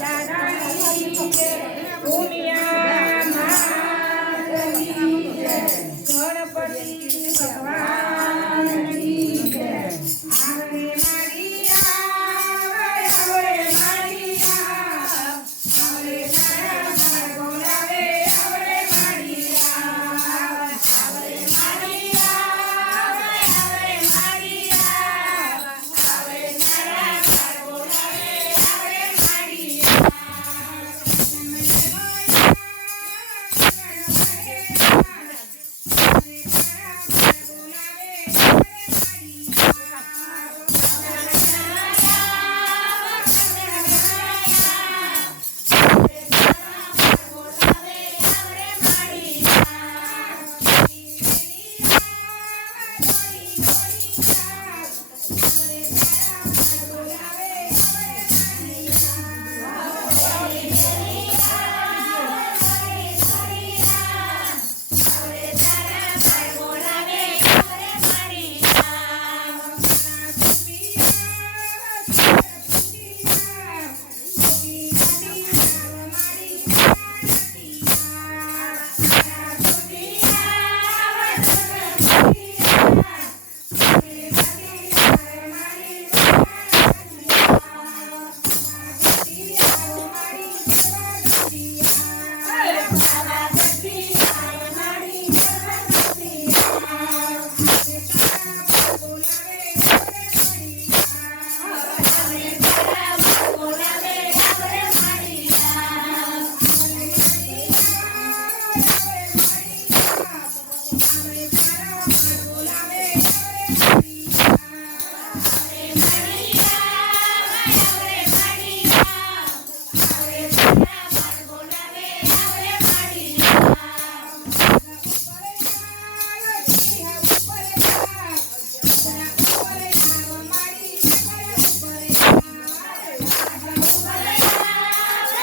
i'm you.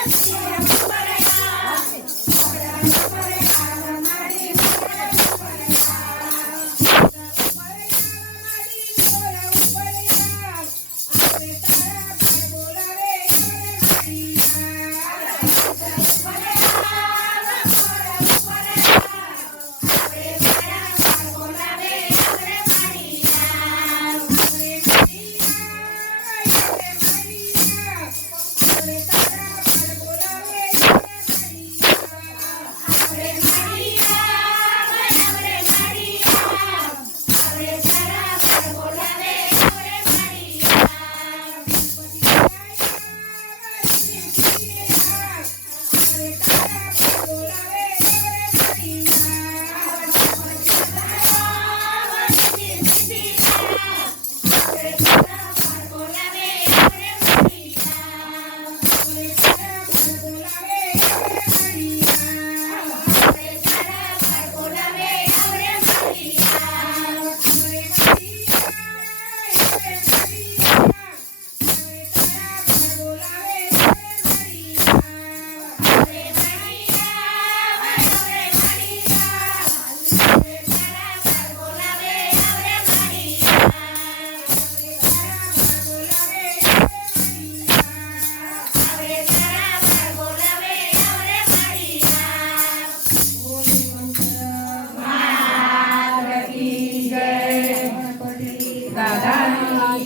Música Sadai